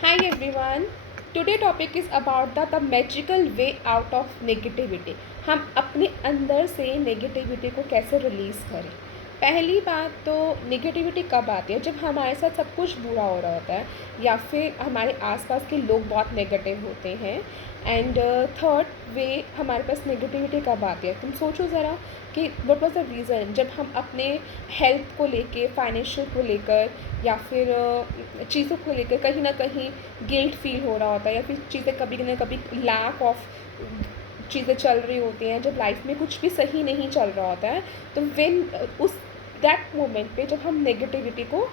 Hi everyone. Today topic is about the magical way out of negativity. हम अपने अंदर से नेगेटिविटी को कैसे रिलीज़ करें। पहली बात तो नेगेटिविटी कब आती है, जब हमारे साथ सब कुछ बुरा हो रहा होता है या फिर हमारे आसपास के लोग बहुत नेगेटिव होते हैं। एंड थर्ड वे हमारे पास नेगेटिविटी कब आती है, तुम सोचो ज़रा कि व्हाट वाज द रीज़न जब हम अपने हेल्थ को लेके, फाइनेंशियल को लेकर या फिर चीज़ों को लेकर कहीं ना कहीं गिल्ट फील हो रहा होता है, या फिर चीज़ें कभी ना कभी लैक ऑफ चीज़ें चल रही होती हैं, जब लाइफ में कुछ भी सही नहीं चल रहा होता है। तो वेन उस दैट मोमेंट पे जब हम नेगेटिविटी को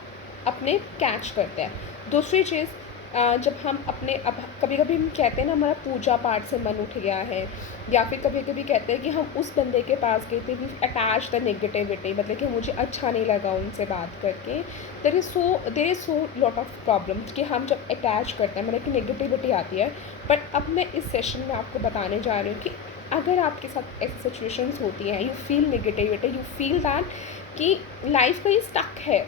अपने कैच करते हैं। दूसरी चीज़, जब हम अपने अब कभी कभी हम कहते हैं ना, हमारा पूजा पाठ से मन उठ गया है, या फिर कभी कभी कहते हैं कि हम उस बंदे के पास गए थे, वी अटैच द नेगेटिविटी, मतलब कि मुझे अच्छा नहीं लगा उनसे बात करके। There is so lot of problems कि हम जब अटैच करते हैं, मतलब कि नेगेटिविटी आती है। बट अब मैं इस सेशन में आपको बताने जा रही हूँ कि अगर आपके साथ ऐसी सिचुएशंस होती हैं, you feel negativity, you feel that कि लाइफ कहीं स्टक है,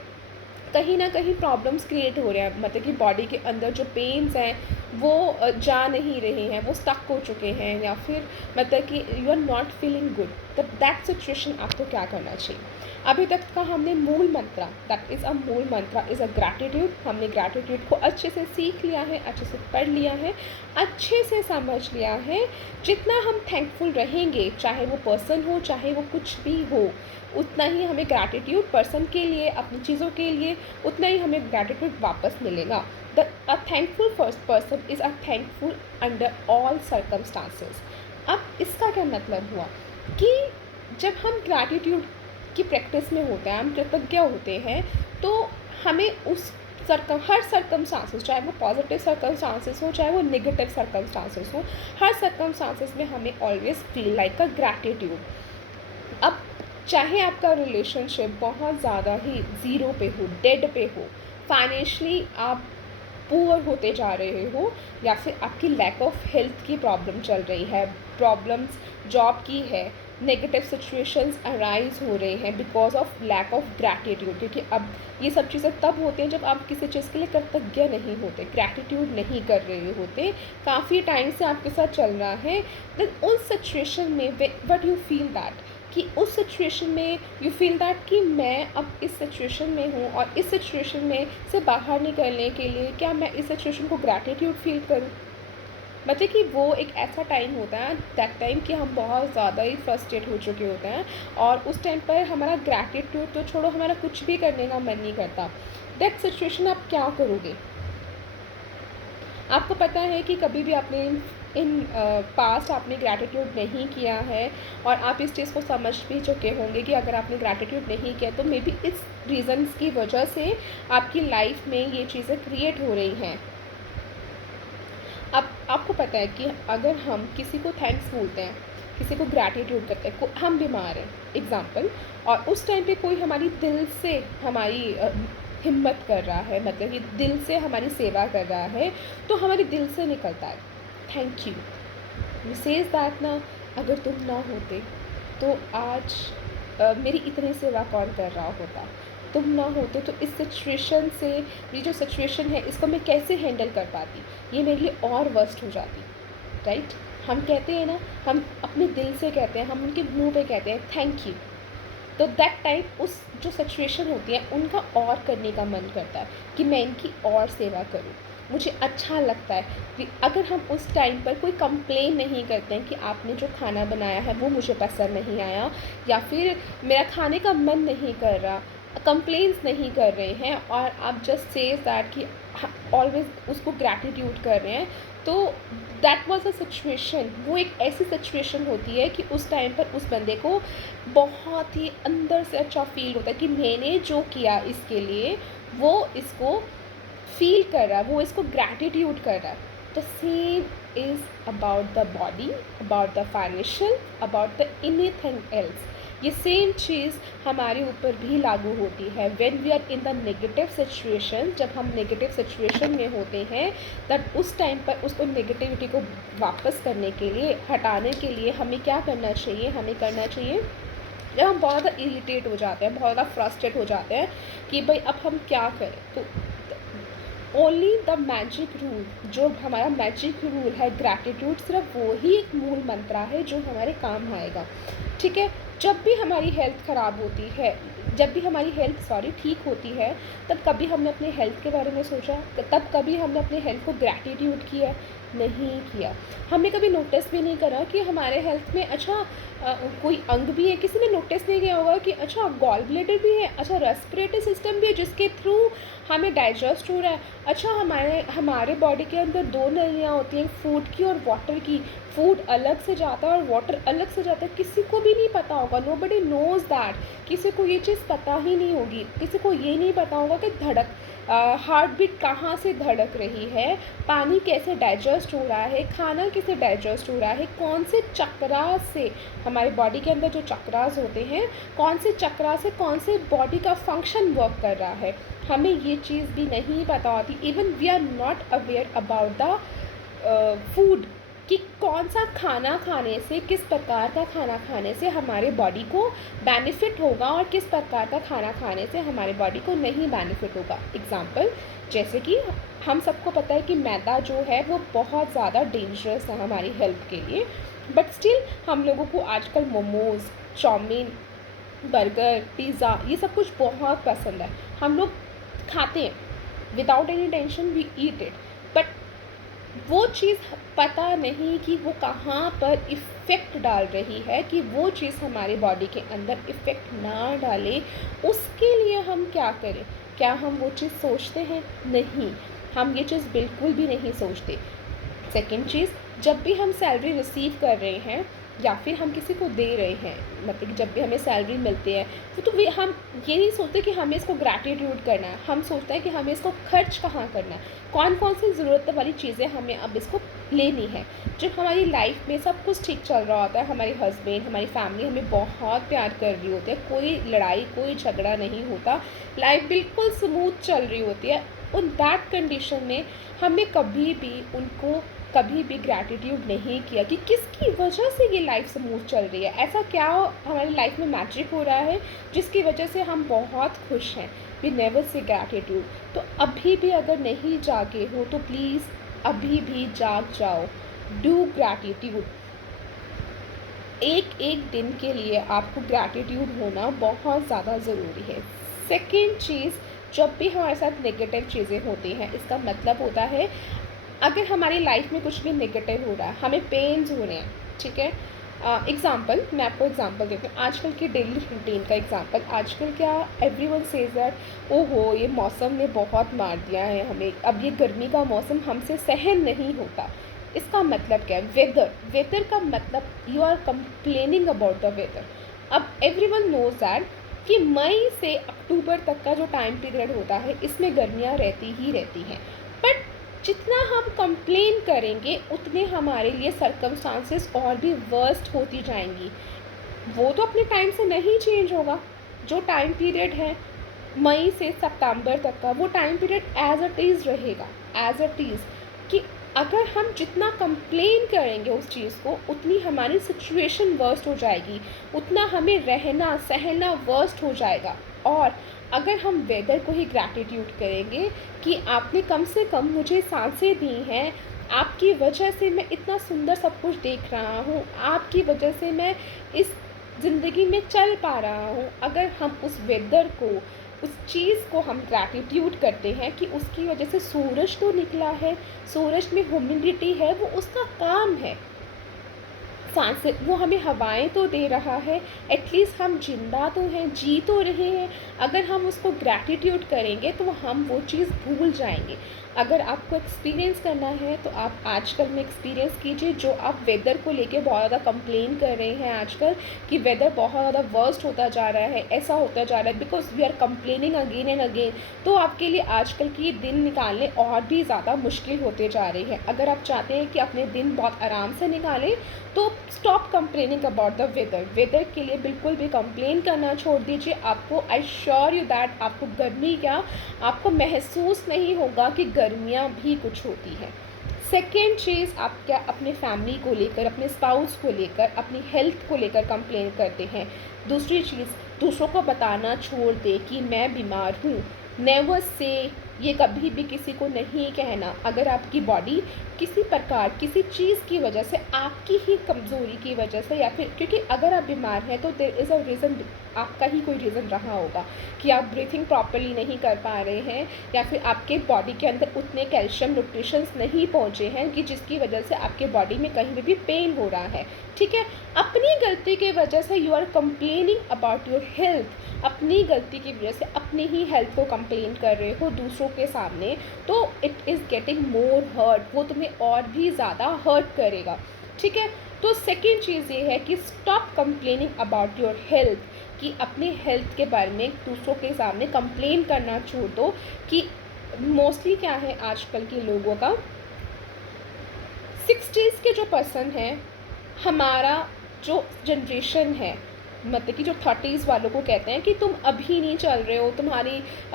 कहीं ना कहीं प्रॉब्लम्स क्रिएट हो रहे हैं, मतलब कि बॉडी के अंदर जो पेन्स हैं वो जा नहीं रहे हैं, वो स्टक हो चुके हैं, या फिर मतलब कि you are not feeling good, तब दैट सिचुएशन आपको क्या करना चाहिए। अभी तक का हमने मूल मंत्रा, दैट इज़ अ मूल मंत्रा इज़ अ ग्रैटिट्यूड। हमने ग्रैटिट्यूड को अच्छे से सीख लिया है, अच्छे से पढ़ लिया है, अच्छे से समझ लिया है। जितना हम थैंकफुल रहेंगे, चाहे वो पर्सन हो, चाहे वो कुछ भी हो, उतना ही हमें ग्रैटिट्यूड पर्सन के लिए, अपनी चीज़ों के लिए, उतना ही हमें ग्रैटिट्यूड वापस मिलेगा। A thankful person is a thankful under all circumstances. अब इसका क्या मतलब हुआ कि जब हम ग्रैटिट्यूड की प्रैक्टिस में होते हैं, हम कृतज्ञ होते हैं, तो हमें उस हर सर्कमस्टांसेस, चाहे वो पॉजिटिव सर्कमस्टांसेस हो, चाहे वो नेगेटिव सर्कमस्टांसेस हो, हर सर्कमस्टांसेस में हमें ऑलवेज फील लाइक अ ग्रैटिट्यूड। अब चाहे आपका रिलेशनशिप बहुत ज़्यादा ही ज़ीरो पे हो, डेड पे हो, फाइनेंशली आप पुअर होते जा रहे हो, या फिर आपकी लैक ऑफ हेल्थ की प्रॉब्लम चल रही है, प्रॉब्लम्स जॉब की है, नेगेटिव सिचुएशंस अराइज हो रहे हैं because of lack of gratitude. क्योंकि अब ये सब चीज़ें तब होती हैं जब आप किसी चीज़ के लिए कृतज्ञ नहीं होते, ग्रैटिट्यूड नहीं कर रहे होते, काफ़ी टाइम से आपके साथ चल रहा है। देन उस सिचुएशन में वट यू फील दैट कि उस सिचुएशन में यू फील दैट कि मैं अब इस सिचुएशन में हूँ, और इस सिचुएशन में से बाहर निकलने के लिए क्या मैं इस सिचुएशन को ग्रैटिट्यूड फील करूँ। मतलब कि वो एक ऐसा टाइम होता है, दैट टाइम कि हम बहुत ज़्यादा ही फ्रस्ट्रेट हो चुके होते हैं, और उस टाइम पर हमारा ग्रैटिट्यूड तो छोड़ो, हमारा कुछ भी करने का मन नहीं करता। दैट सिचुएशन आप क्या करोगे। आपको पता है कि कभी भी आपने इन पास्ट आपने ग्रैटिट्यूड नहीं किया है, और आप इस चीज़ को समझ भी चुके होंगे कि अगर आपने ग्रैटिट्यूड नहीं किया तो मे बी इस रीज़न्स की वजह से आपकी लाइफ में ये चीज़ें क्रिएट हो रही हैं। अब आपको पता है कि अगर हम किसी को थैंक्स बोलते हैं, किसी को ग्रैटिट्यूड करते हैं, हम बीमार हैं एग्ज़ाम्पल, और उस टाइम पे कोई हमारी दिल से हमारी हिम्मत कर रहा है, मतलब कि दिल से हमारी सेवा कर रहा है, तो हमारे दिल से निकलता है थैंक यू। सेज दैट ना, अगर तुम ना होते तो आज मेरी इतनी सेवा कौन कर रहा होता, तुम ना होते तो इस सिचुएशन से, ये जो सिचुएशन है इसको मैं कैसे हैंडल कर पाती, ये मेरे लिए और वर्स्ट हो जाती। राइट, हम कहते हैं ना, हम अपने दिल से कहते हैं, हम उनके मुंह पे कहते हैं थैंक यू। तो दैट टाइम उस जो सिचुएशन होती है उनका और करने का मन करता है कि मैं इनकी और सेवा करूं, मुझे अच्छा लगता है कि अगर हम उस टाइम पर कोई कंप्लेन नहीं करते हैं कि आपने जो खाना बनाया है वो मुझे पसंद नहीं आया, या फिर मेरा खाने का मन नहीं कर रहा, कंप्लेंट्स नहीं कर रहे हैं, और आप जस्ट सेज दैट कि ऑलवेज उसको ग्रैटिट्यूड कर रहे हैं, तो दैट वाज अ सिचुएशन। वो एक ऐसी सिचुएशन होती है कि उस टाइम पर उस बंदे को बहुत ही अंदर से अच्छा फील होता है कि मैंने जो किया इसके लिए, वो इसको फील कर रहा है, वो इसको ग्रैटिट्यूड कर रहा है। तो same is about the body, about the financial, about the anything else. ये सेम चीज़ हमारे ऊपर भी लागू होती है when we are in the negative situation. जब हम नेगेटिव सिचुएशन में होते हैं, तब उस टाइम पर उसको नेगेटिविटी को वापस करने के लिए, हटाने के लिए हमें क्या करना चाहिए, हमें करना चाहिए, जब हम बहुत ज़्यादा इरिटेट हो जाते हैं, बहुत ज़्यादा फ्रस्ट्रेट हो जाते हैं कि भाई अब हम क्या करें, तो ओनली द मैजिक रूल, जो हमारा मैजिक रूल है ग्रैटिट्यूड, सिर्फ वो ही एक मूल मंत्र है जो हमारे काम आएगा। ठीक है, जब भी हमारी हेल्थ ख़राब होती है, जब भी हमारी हेल्थ ठीक होती है, तब कभी हमने अपने हेल्थ के बारे में सोचा? तब कभी हमने अपने हेल्थ को ग्रैटिट्यूड किया? नहीं किया। हमने कभी नोटिस भी नहीं करा कि हमारे हेल्थ में अच्छा कोई अंग भी है। किसी ने नोटिस नहीं किया होगा कि अच्छा गॉल ब्लैडर भी है, अच्छा रेस्पिरेटरी सिस्टम भी है जिसके थ्रू हमें डाइजेस्ट हो रहा है। अच्छा हमारे हमारे बॉडी के अंदर 2 नलियाँ होती हैं, फूड की और वाटर की। फूड अलग से जाता है और वाटर अलग से जाता है, किसी को भी नहीं पता होगा, नोबडी नोज़ दैट। किसी को ये चीज़ पता ही नहीं होगी, किसी को ये नहीं पता होगा कि हार्ट बीट कहाँ से धड़क रही है, पानी कैसे डाइजेस्ट हो रहा है, खाना कैसे डाइजेस्ट हो रहा है, कौन से चक्रा से हमारे बॉडी के अंदर जो चक्रास होते हैं, कौन से चक्रा से कौन से बॉडी का फंक्शन वर्क कर रहा है, हमें ये चीज़ भी नहीं पता होती। Even we are not aware about the food, कि कौन सा खाना खाने से, किस प्रकार का खाना खाने से हमारे बॉडी को बेनिफिट होगा और किस प्रकार का खाना खाने से हमारे बॉडी को नहीं बेनिफिट होगा। एग्ज़ाम्पल, जैसे कि हम सबको पता है कि मैदा जो है वो बहुत ज़्यादा डेंजरस है हमारी हेल्थ के लिए, बट स्टिल हम लोगों को आजकल मोमोज़, चाउमीन, बर्गर, पिज़्ज़ा ये सब कुछ बहुत पसंद है। हम लोग खाते हैं without any tension, we eat it, but वो चीज़ पता नहीं कि वो कहाँ पर इफ़ेक्ट डाल रही है, कि वो चीज़ हमारे बॉडी के अंदर इफ़ेक्ट ना डाले। उसके लिए हम क्या करें? क्या हम वो चीज़ सोचते हैं? नहीं, हम ये चीज़ बिल्कुल भी नहीं सोचते। सेकंड चीज़, जब भी हम सैलरी रिसीव कर रहे हैं या फिर हम किसी को दे रहे हैं, मतलब कि जब भी हमें सैलरी मिलती है तो वे हम ये नहीं सोचते कि हमें इसको ग्रैटिट्यूड करना है। हम सोचते हैं कि हमें इसको खर्च कहाँ करना है, कौन कौन सी ज़रूरत वाली चीज़ें हमें अब इसको लेनी है। जब हमारी लाइफ में सब कुछ ठीक चल रहा होता है, हमारे हस्बैंड, हमारी फैमिली हमें बहुत प्यार कर रही होती है, कोई लड़ाई कोई झगड़ा नहीं होता, लाइफ बिल्कुल स्मूथ चल रही होती है, उन दैट कंडीशन में हमने कभी भी उनको कभी भी ग्रैटिट्यूड नहीं किया कि किसकी वजह से ये लाइफ स्मूथ चल रही है, ऐसा क्या हमारी लाइफ में मैजिक हो रहा है जिसकी वजह से हम बहुत खुश हैं। We never say gratitude. तो अभी भी अगर नहीं जागे हो तो प्लीज़ अभी भी जाग जाओ, डू ग्रैटिट्यूड। एक एक दिन के लिए आपको ग्रैटिट्यूड होना बहुत ज़्यादा ज़रूरी है। सेकेंड चीज़, जब भी हमारे साथ नेगेटिव चीज़ें होती हैं, इसका मतलब होता है अगर हमारी लाइफ में कुछ भी नेगेटिव हो रहा है, हमें पेन्स हो रहे हैं, ठीक है। एग्ज़ाम्पल, मैं आपको एग्ज़ाम्पल देती हूँ, आजकल के डेली रूटीन का एग्ज़ाम्पल। आजकल क्या एवरीवन सेज़ दैट ओहो ये मौसम ने बहुत मार दिया है हमें, अब ये गर्मी का मौसम हमसे सहन नहीं होता। इसका मतलब क्या है? वेदर का मतलब you are complaining about the weather. अब एवरीवन नोज़ दैट कि मई से अक्टूबर तक का जो टाइम पीरियड होता है इसमें गर्मियाँ रहती ही रहती हैं, बट जितना हम कंप्लेन करेंगे उतने हमारे लिए सर्कमस्टांसेस और भी वर्स्ट होती जाएंगी। वो तो अपने टाइम से नहीं चेंज होगा। जो टाइम पीरियड है मई से सितंबर तक का, वो time period as it is रहेगा, एज इट इज़। कि अगर हम जितना कंप्लेन करेंगे उस चीज़ को, उतनी हमारी सिचुएशन वर्स्ट हो जाएगी, उतना हमें रहना सहना वर्स्ट हो जाएगा। और अगर हम वेदर को ही ग्रैटिट्यूड करेंगे कि आपने कम से कम मुझे सांसें दी हैं, आपकी वजह से मैं इतना सुंदर सब कुछ देख रहा हूँ, आपकी वजह से मैं इस ज़िंदगी में चल पा रहा हूँ। अगर हम उस वेदर को, उस चीज़ को हम ग्रैटिट्यूड करते हैं कि उसकी वजह से सूरज तो निकला है, सूरज में ह्यूमिडिटी है, वो उसका काम है, सांसें वो हमें हवाएं तो दे रहा है, एटलीस्ट हम जिंदा तो हैं, जी तो रहे हैं। अगर हम उसको ग्रैटिट्यूड करेंगे तो हम वो चीज़ भूल जाएंगे। अगर आपको एक्सपीरियंस करना है तो आप आजकल में एक्सपीरियंस कीजिए, जो आप वेदर को लेके बहुत ज़्यादा कंप्लेन कर रहे हैं आजकल कि वेदर बहुत ज़्यादा वर्स्ट होता जा रहा है, ऐसा होता जा रहा है, because we are complaining again and again, तो आपके लिए आजकल की दिन निकालने और भी ज़्यादा मुश्किल होते जा रही है। अगर आप चाहते हैं कि अपने दिन बहुत आराम से निकालें तो stop complaining about the weather के लिए बिल्कुल भी कंप्लेन करना छोड़ दीजिए। आपको आई श्योर यू दैट आपको गर्मी क्या, आपको महसूस नहीं होगा कि गर्मियाँ भी कुछ होती हैं। सेकेंड चीज़, आप क्या अपने फैमिली को लेकर, अपने स्पाउस को लेकर, अपनी हेल्थ को लेकर कंप्लेन करते हैं। दूसरी चीज़, दूसरों को बताना छोड़ दें कि मैं बीमार हूँ। नेवर से ये कभी भी किसी को नहीं कहना। अगर आपकी बॉडी किसी प्रकार किसी चीज़ की वजह से, आपकी ही कमज़ोरी की वजह से, या फिर क्योंकि अगर आप बीमार हैं तो देयर इज़ अ रीज़न, आपका ही कोई रीज़न रहा होगा कि आप ब्रीथिंग प्रॉपर्ली नहीं कर पा रहे हैं, या फिर आपके बॉडी के अंदर उतने कैल्शियम न्यूट्रिशंस नहीं पहुँचे हैं कि जिसकी वजह से आपके बॉडी में कहीं भी पेन हो रहा है। ठीक है, अपनी गलती की वजह से you are complaining about your health, अपनी गलती की वजह से अपनी ही हेल्थ को कंप्लेन कर रहे हो दूसरों के सामने, तो it is getting more hurt, वो तुम्हें और भी ज़्यादा हर्ट करेगा। ठीक है, तो सेकेंड चीज़ ये है कि stop complaining about your health, कि अपने हेल्थ के बारे में दूसरों के सामने कंप्लेन करना छोड़ दो। कि मोस्टली क्या है आजकल के लोगों का, 60s के जो पर्सन हैं, हमारा जो जनरेशन है, मतलब कि जो 30s वालों को कहते हैं कि तुम अभी नहीं चल रहे हो,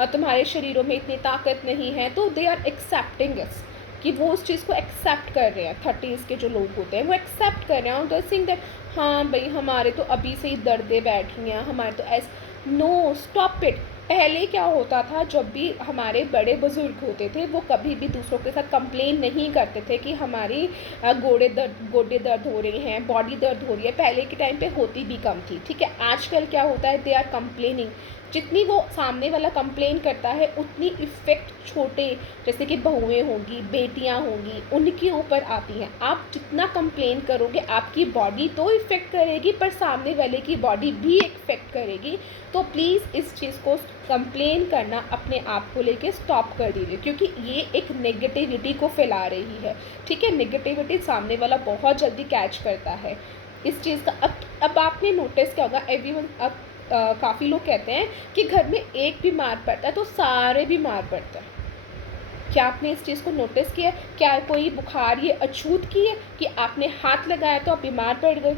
तुम्हारे शरीरों में इतनी ताकत नहीं है, तो दे आर एक्सेप्टिंग इस, कि वो उस चीज़ को एक्सेप्ट कर रहे हैं। 30s के जो लोग होते हैं वो एक्सेप्ट कर रहे हैं, दे थिंक दैट हाँ भाई हमारे तो अभी से ही दर्दें बैठ रही हैं, हमारे तो नो, स्टॉप इट। पहले क्या होता था, जब भी हमारे बड़े बुज़ुर्ग होते थे वो कभी भी दूसरों के साथ कंप्लेन नहीं करते थे कि हमारी गोडे दर्द हो रहे हैं, बॉडी दर्द हो रही है। पहले के टाइम पे होती भी कम थी। ठीक है, आजकल क्या होता है, दे आर कंप्लेनिंग। जितनी वो सामने वाला कंप्लेन करता है उतनी इफ़ेक्ट छोटे, जैसे कि बहुएँ होंगी, बेटियाँ होंगी, उनके ऊपर आती हैं। आप जितना कंप्लेन करोगे आपकी बॉडी तो इफ़ेक्ट करेगी, पर सामने वाले की बॉडी भी इफ़ेक्ट करेगी। तो प्लीज़ इस चीज़ को, कंप्लेन करना अपने आप को लेके स्टॉप कर दीजिए, क्योंकि ये एक नेगेटिविटी को फैला रही है। ठीक है, नेगेटिविटी सामने वाला बहुत जल्दी कैच करता है इस चीज़ का। अब आपने नोटिस किया होगा, एवरीवन, अब काफ़ी लोग कहते हैं कि घर में एक बीमार पड़ता है तो सारे बीमार पड़ते हैं। क्या आपने इस चीज़ को नोटिस किया? क्या कोई बुखार ये अछूत की है कि आपने हाथ लगाया तो आप बीमार पड़ गए?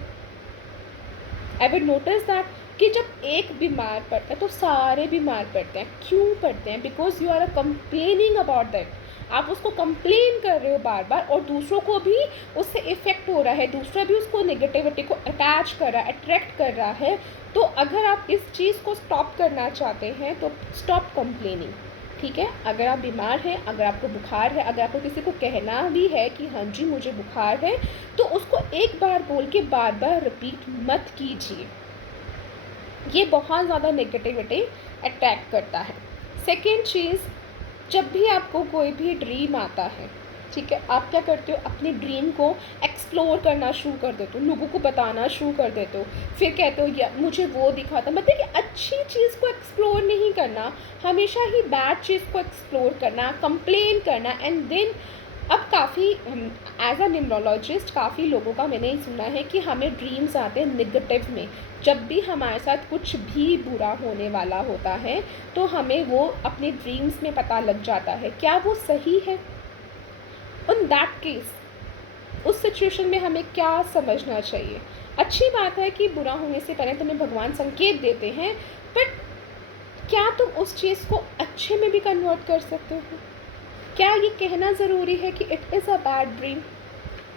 एवर नोटिस दैट कि जब एक बीमार पड़ता है तो सारे बीमार पड़ते हैं। क्यों पड़ते हैं? Because you are complaining about that. आप उसको कंप्लेन कर रहे हो बार बार, और दूसरों को भी उससे इफ़ेक्ट हो रहा है, दूसरा भी उसको नेगेटिविटी को अटैच कर रहा है, अट्रैक्ट कर रहा है। तो अगर आप इस चीज़ को स्टॉप करना चाहते हैं तो स्टॉप कंप्लेनिंग। ठीक है, अगर आप बीमार हैं, अगर आपको बुखार है, अगर आपको किसी को कहना भी है कि हाँ जी मुझे बुखार है, तो उसको एक बार बोल के बार बार रिपीट मत कीजिए। ये बहुत ज़्यादा नेगेटिविटी अट्रैक्ट करता है। सेकेंड चीज़, जब भी आपको कोई भी ड्रीम आता है, ठीक है, आप क्या करते हो, अपने ड्रीम को एक्सप्लोर करना शुरू कर देते हो, लोगों को बताना शुरू कर देते हो। फिर कहते हो या मुझे वो दिखा था। मतलब कि अच्छी चीज़ को एक्सप्लोर नहीं करना, हमेशा ही बैड चीज़ को एक्सप्लोर करना, कंप्लेन करना। एंड देन अब काफ़ी एज अ न्यूमरोलॉजिस्ट काफ़ी लोगों का मैंने सुना है कि हमें ड्रीम्स आते हैं नेगेटिव में। जब भी हमारे साथ कुछ भी बुरा होने वाला होता है तो हमें वो अपने ड्रीम्स में पता लग जाता है। क्या वो सही है? इन दैट केस, उस सिचुएशन में हमें क्या समझना चाहिए? अच्छी बात है कि बुरा होने से पहले तुम्हें भगवान संकेत देते हैं, बट क्या तुम उस चीज़ को अच्छे में भी कन्वर्ट कर सकते हो? क्या ये कहना ज़रूरी है कि it is a bad dream?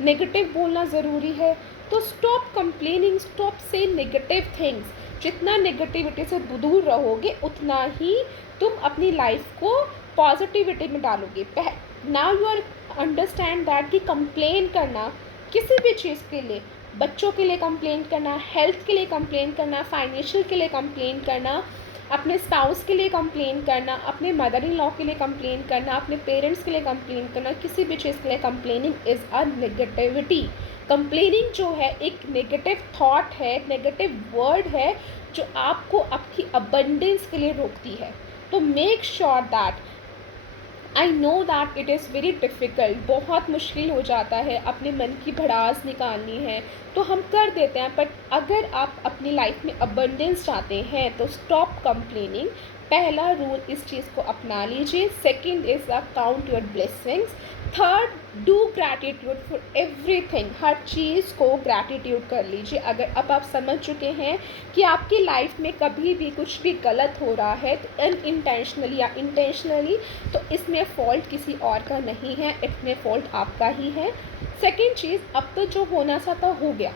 Negative बोलना ज़रूरी है? तो स्टॉप कंप्लेनिंग, स्टॉप से नेगेटिव थिंग्स। जितना नेगेटिविटी से दूर रहोगे उतना ही तुम अपनी लाइफ को पॉजिटिविटी में डालोगे। Now you are understand that कि कंप्लेन करना किसी भी चीज़ के लिए, बच्चों के लिए कंप्लेन करना, हेल्थ के लिए कंप्लेन करना, फाइनेंशियल के लिए कंप्लेन करना, अपने स्पाउस के लिए कंप्लेन करना, अपने मदर इन लॉ के लिए कंप्लेन करना, अपने पेरेंट्स के लिए कंप्लेन करना, किसी भी चीज़ के लिए complaining is a negativity. Complaining जो है एक नेगेटिव थॉट है, नेगेटिव वर्ड है, जो आपको आपकी अबंडेंस के लिए रोकती है। तो make sure that, I know that it is very difficult, बहुत मुश्किल हो जाता है, अपने मन की भड़ास निकालनी है तो हम कर देते हैं। बट अगर आप अपनी लाइफ में अबंडेंस चाहते हैं तो स्टॉप कंप्लेनिंग। पहला रूल इस चीज़ को अपना लीजिए। Second is count your blessings. Third, do gratitude for everything. हर चीज़ को ग्रैटिट्यूड कर लीजिए। अगर अब आप समझ चुके हैं कि आपकी लाइफ में कभी भी कुछ भी गलत हो रहा है तो अनइंटेंशनली या इंटेंशनली, तो इसमें फ़ॉल्ट किसी और का नहीं है, इसमें फ़ॉल्ट आपका ही है। सेकेंड चीज़, अब तो जो होना सा था हो गया,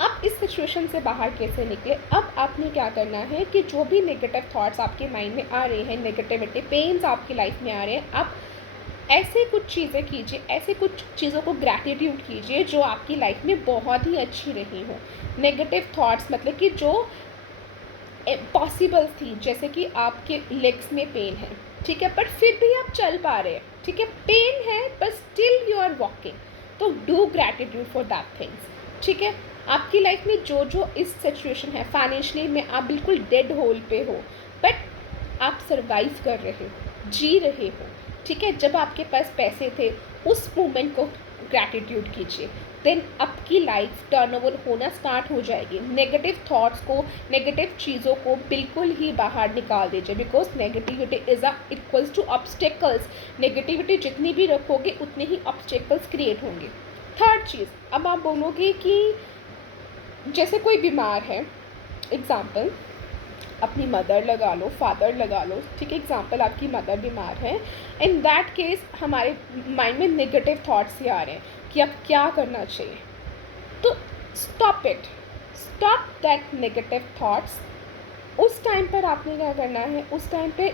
अब इस सिचुएशन से बाहर कैसे निकले? अब आपने क्या करना है कि जो भी नेगेटिव थॉट्स आपके माइंड में आ रहे हैं, नेगेटिविटी पेन्स आपकी लाइफ में आ रहे हैं, आप ऐसे कुछ चीज़ें कीजिए, ऐसे कुछ चीज़ों को ग्रैटिट्यूड कीजिए जो आपकी लाइफ में बहुत ही अच्छी रही हों। नेगेटिव थॉट्स मतलब कि जो पॉसिबल थी, जैसे कि आपके लेग्स में पेन है, ठीक है, बट फिर भी आप चल पा रहे हैं, ठीक है, पेन है but still you are walking, तो do gratitude for that things, ठीक है। आपकी लाइफ में जो जो इस सिचुएशन है, फाइनेंशियली में आप बिल्कुल डेड होल पे हो, बट आप सर्वाइव कर रहे हो, जी रहे हो, ठीक है। जब आपके पास पैसे थे, उस मोमेंट को ग्रैटिट्यूड कीजिए, देन आपकी लाइफ टर्नओवर होना स्टार्ट हो जाएगी। नेगेटिव थॉट्स को, नेगेटिव चीज़ों को बिल्कुल ही बाहर निकाल दीजिए, because negativity is equals to obstacles. Negativity जितनी भी रखोगे उतने ही ऑब्स्टेकल्स क्रिएट होंगे। थर्ड चीज़, अब आप बोलोगे कि जैसे कोई बीमार है, एग्ज़ाम्पल अपनी मदर लगा लो, फादर लगा लो, ठीक है, एग्जाम्पल आपकी मदर बीमार है, इन दैट केस हमारे माइंड में नेगेटिव थॉट्स ही आ रहे हैं कि अब क्या करना चाहिए। तो stop it, stop that negative thoughts. उस टाइम पर आपने क्या करना है, उस टाइम पे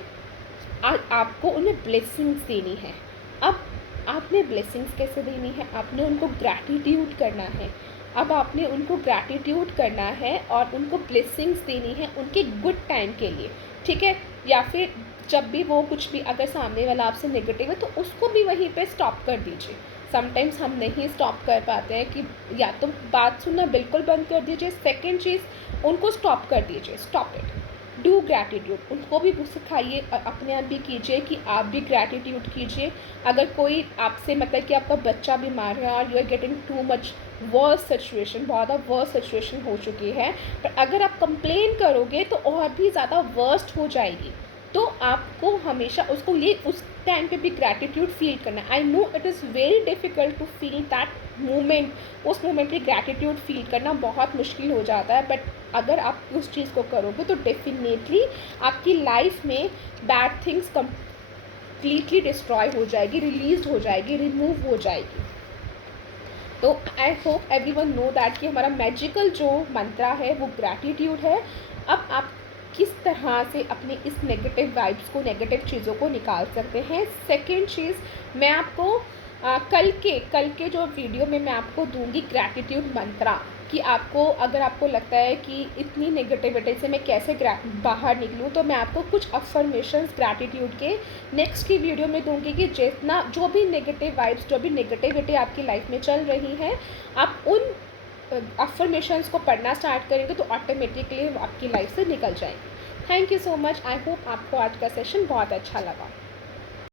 आपको उन्हें ब्लेसिंग्स देनी है। अब आपने ब्लेसिंग्स कैसे देनी है? आपने उनको ग्रैटिट्यूड करना है। अब आपने उनको ग्रैटिट्यूड करना है और उनको ब्लेसिंग्स देनी है उनके गुड टाइम के लिए, ठीक है। या फिर जब भी वो कुछ भी, अगर सामने वाला आपसे नेगेटिव है तो उसको भी वहीं पे स्टॉप कर दीजिए। समटाइम्स हम नहीं स्टॉप कर पाते हैं कि या तो बात सुनना बिल्कुल बंद कर दीजिए, सेकेंड चीज़ उनको स्टॉप कर दीजिए, स्टॉप इट, डू ग्रैटिट्यूड। उनको भी सिखाइए और अपने आप भी कीजिए कि आप भी ग्रैटिट्यूड कीजिए। अगर कोई आपसे मतलब कि आपका बच्चा बीमार है और you are getting too much worse situation, बहुत ज़्यादा वर्स सिचुएशन हो चुकी है, पर अगर आप कंप्लेन करोगे तो और भी ज़्यादा वर्स्ट हो जाएगी। तो आपको हमेशा उसको ये उस टाइम पे भी ग्रैटिट्यूड फील करना। I know it is very difficult to feel that moment, उस मोमेंट पे ग्रैटिट्यूड फील करना बहुत मुश्किल हो जाता है, बट अगर आप उस चीज़ को करोगे तो डेफिनेटली आपकी लाइफ में बैड थिंग्स कंप्लीटली डिस्ट्रॉय हो जाएगी, रिलीज हो जाएगी, रिमूव हो जाएगी। तो I hope everyone know that कि हमारा मैजिकल जो मंत्रा है वो ग्रैटिट्यूड है। अब आप किस तरह से अपने इस नेगेटिव वाइब्स को, नेगेटिव चीज़ों को निकाल सकते हैं। सेकेंड चीज़ मैं आपको कल के जो वीडियो में मैं आपको दूंगी ग्रैटिट्यूड मंत्रा, कि आपको अगर आपको लगता है कि इतनी नेगेटिविटी से मैं कैसे बाहर निकलूँ, तो मैं आपको कुछ अफर्मेशंस ग्रैटिट्यूड के नेक्स्ट की वीडियो में दूंगी कि जितना जो भी नेगेटिव वाइब्स, जो भी नेगेटिविटी आपकी लाइफ में चल रही है, आप उन अफर्मेशंस को पढ़ना स्टार्ट करेंगे तो ऑटोमेटिकली आपकी लाइफ से निकल जाएंगे। Thank you so much. I hope आपको आज का सेशन बहुत अच्छा लगा।